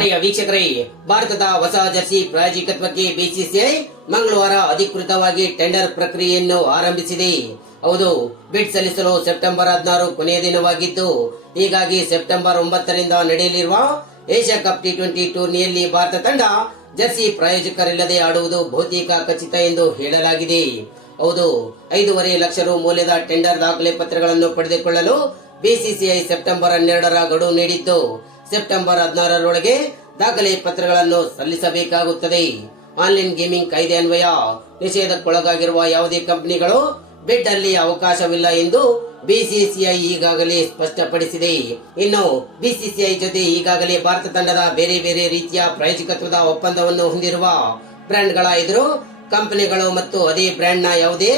ಪ್ರಿಯ ವೀಕ್ಷಕರೇ, ಭಾರತದ ಹೊಸ ಜರ್ಸಿ ಪ್ರಾಯೋಜಕತ್ವಕ್ಕೆ ಬಿಸಿಸಿಐ ಮಂಗಳವಾರ ಅಧಿಕೃತವಾಗಿ ಟೆಂಡರ್ ಪ್ರಕ್ರಿಯೆಯನ್ನು ಆರಂಭಿಸಿದೆ. ಹೌದು, ಬಿಡ್ ಸಲ್ಲಿಸಲು ಸೆಪ್ಟೆಂಬರ್ ಹದಿನಾರು ಕೊನೆಯ ದಿನವಾಗಿದ್ದು ಹೀಗಾಗಿ ಸೆಪ್ಟೆಂಬರ್ ಒಂಬತ್ತರಿಂದ ನಡೆಯಲಿರುವ ಏಷ್ಯಾ ಕಪ್ ಟಿ ಟ್ವೆಂಟಿ ಟೂರ್ನಿಯಲ್ಲಿ ಭಾರತ ತಂಡ ಜರ್ಸಿ ಪ್ರಾಯೋಜಕರಿಲ್ಲದೆ ಆಡುವುದು ಬಹುತೇಕ ಖಚಿತ ಎಂದು ಹೇಳಲಾಗಿದೆ. ಹೌದು, ಐದೂವರೆ ಲಕ್ಷ ರು ಮೌಲ್ಯದ ಟೆಂಡರ್ ದಾಖಲೆ ಪತ್ರಗಳನ್ನು ಪಡೆದುಕೊಳ್ಳಲು ಬಿಸಿಸಿಐ ಸೆಪ್ಟೆಂಬರ್ ಹನ್ನೆರಡರ ಗಡುವು ನೀಡಿದ್ದು ಸೆಪ್ಟೆಂಬರ್ ಹದಿನಾರರೊಳಗೆ ದಾಖಲೆ ಪತ್ರಗಳನ್ನು ಸಲ್ಲಿಸಬೇಕಾಗುತ್ತದೆ. ಆನ್ಲೈನ್ ಗೇಮಿಂಗ್ ಕಾಯ್ದೆ ಅನ್ವಯ ನಿಷೇಧಕ್ಕೊಳಗಾಗಿರುವ ಯಾವುದೇ ಕಂಪನಿಗಳು ಬಿಡ್ ಅಲ್ಲಿ ಅವಕಾಶವಿಲ್ಲ ಎಂದು ಬಿಸಿಸಿಐ ಈಗಾಗಲೇ ಸ್ಪಷ್ಟಪಡಿಸಿದೆ. ಇನ್ನು ಬಿಸಿಸಿಐ ಜೊತೆ ಈಗಾಗಲೇ ಭಾರತ ತಂಡದ ಬೇರೆ ಬೇರೆ ರೀತಿಯ ಪ್ರಾಯೋಜಕತ್ವದ ಒಪ್ಪಂದವನ್ನು ಹೊಂದಿರುವ ಬ್ರ್ಯಾಂಡ್ಗಳ ಎದುರು ಕಂಪನಿಗಳು ಮತ್ತು ಅದೇ ಬ್ರ್ಯಾಂಡ್ನ ಯಾವುದೇ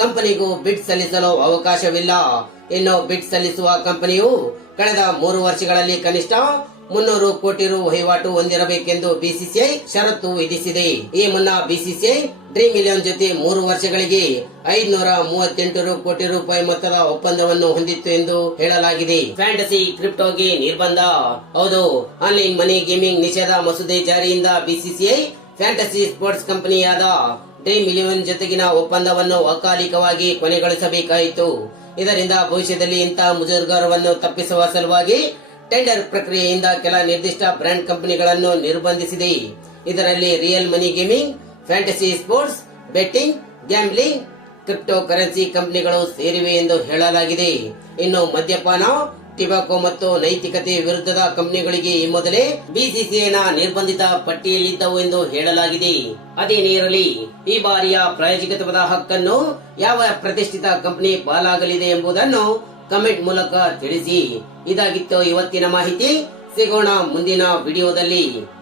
ಕಂಪನಿಗೂ ಬಿಡ್ ಸಲ್ಲಿಸಲು ಅವಕಾಶವಿಲ್ಲ. ಇನ್ನು ಬಿಡ್ ಸಲ್ಲಿಸುವ ಕಂಪನಿಯು ಕಳೆದ ಮೂರು ವರ್ಷಗಳಲ್ಲಿ ಕನಿಷ್ಠ ಮುನ್ನೂರು ಕೋಟಿ ರು ವಹಿವಾಟು ಹೊಂದಿರಬೇಕೆಂದು ಬಿಸಿಸಿಐ ಷರತ್ತು ವಿಧಿಸಿದೆ. ಈ ಮುನ್ನ ಬಿಸಿಸಿಐ ಡ್ರೀಮ್ ಇಲೆವನ್ ಜೊತೆ ಮೂರು ವರ್ಷಗಳಿಗೆ ಐದುನೂರ ಮೂವತ್ತೆಂಟು ರು ಕೋಟಿ ರೂಪಾಯಿ ಮೊತ್ತದ ಒಪ್ಪಂದವನ್ನು ಹೊಂದಿತ್ತು ಎಂದು ಹೇಳಲಾಗಿದೆ. ಫ್ಯಾಂಟಸಿ ಕ್ರಿಪ್ಟೋಗೆ ನಿರ್ಬಂಧ. ಹೌದು, ಆನ್ಲೈನ್ ಮನಿ ಗೇಮಿಂಗ್ ನಿಷೇಧ ಮಸೂದೆ ಜಾರಿಯಿಂದ ಬಿಸಿಸಿಐ ಫ್ಯಾಂಟಸಿ ಸ್ಪೋರ್ಟ್ಸ್ ಕಂಪನಿಯಾದ ಡ್ರೀಮ್ ಇಲೆವೆನ್ ಜೊತೆಗಿನ ಒಪ್ಪಂದವನ್ನು ಅಕಾಲಿಕವಾಗಿ ಕೊನೆಗೊಳಿಸಬೇಕಾಯಿತು. ಇದರಿಂದ ಭವಿಷ್ಯದಲ್ಲಿ ಇಂತಹ ಮುಜುಗರವನ್ನು ತಪ್ಪಿಸುವ ಸಲುವಾಗಿ ಟೆಂಡರ್ ಪ್ರಕ್ರಿಯೆಯಿಂದ ಕೆಲ ನಿರ್ದಿಷ್ಟ ಬ್ರ್ಯಾಂಡ್ ಕಂಪನಿಗಳನ್ನು ನಿರ್ಬಂಧಿಸಿದೆ. ಇದರಲ್ಲಿ real money gaming fantasy sports betting gambling crypto currency ಕಂಪನಿಗಳು ಸೇರಿವೆ ಎಂದು ಹೇಳಲಾಗಿದೆ. ಇನ್ನು ಮದ್ಯಪಾನ ಟಿಬಾಕೋ ಮತ್ತು ನೈತಿಕತೆ ವಿರುದ್ಧದ ಕಂಪನಿಗಳಿಗೆ ಈ ಮೊದಲೇ ಬಿಸಿಸಿಐನ ನಿರ್ಬಂಧಿತ ಪಟ್ಟಿಯಲ್ಲಿದ್ದವು ಎಂದು ಹೇಳಲಾಗಿದೆ. ಅದೇ ಇರಲಿ ಈ ಬಾರಿಯ ಪ್ರಾಯೋಜಕತ್ವದ ಹಕ್ಕನ್ನು ಯಾವ ಪ್ರತಿಷ್ಠಿತ ಕಂಪನಿ ಪಾಲಾಗಲಿದೆ ಎಂಬುದನ್ನು ಕಮೆಂಟ್ ಮೂಲಕ ತಿಳಿಸಿ. ಇದಾಗಿತ್ತು ಇವತ್ತಿನ ಮಾಹಿತಿ. ಸಿಗೋಣ ಮುಂದಿನ ವಿಡಿಯೋದಲ್ಲಿ.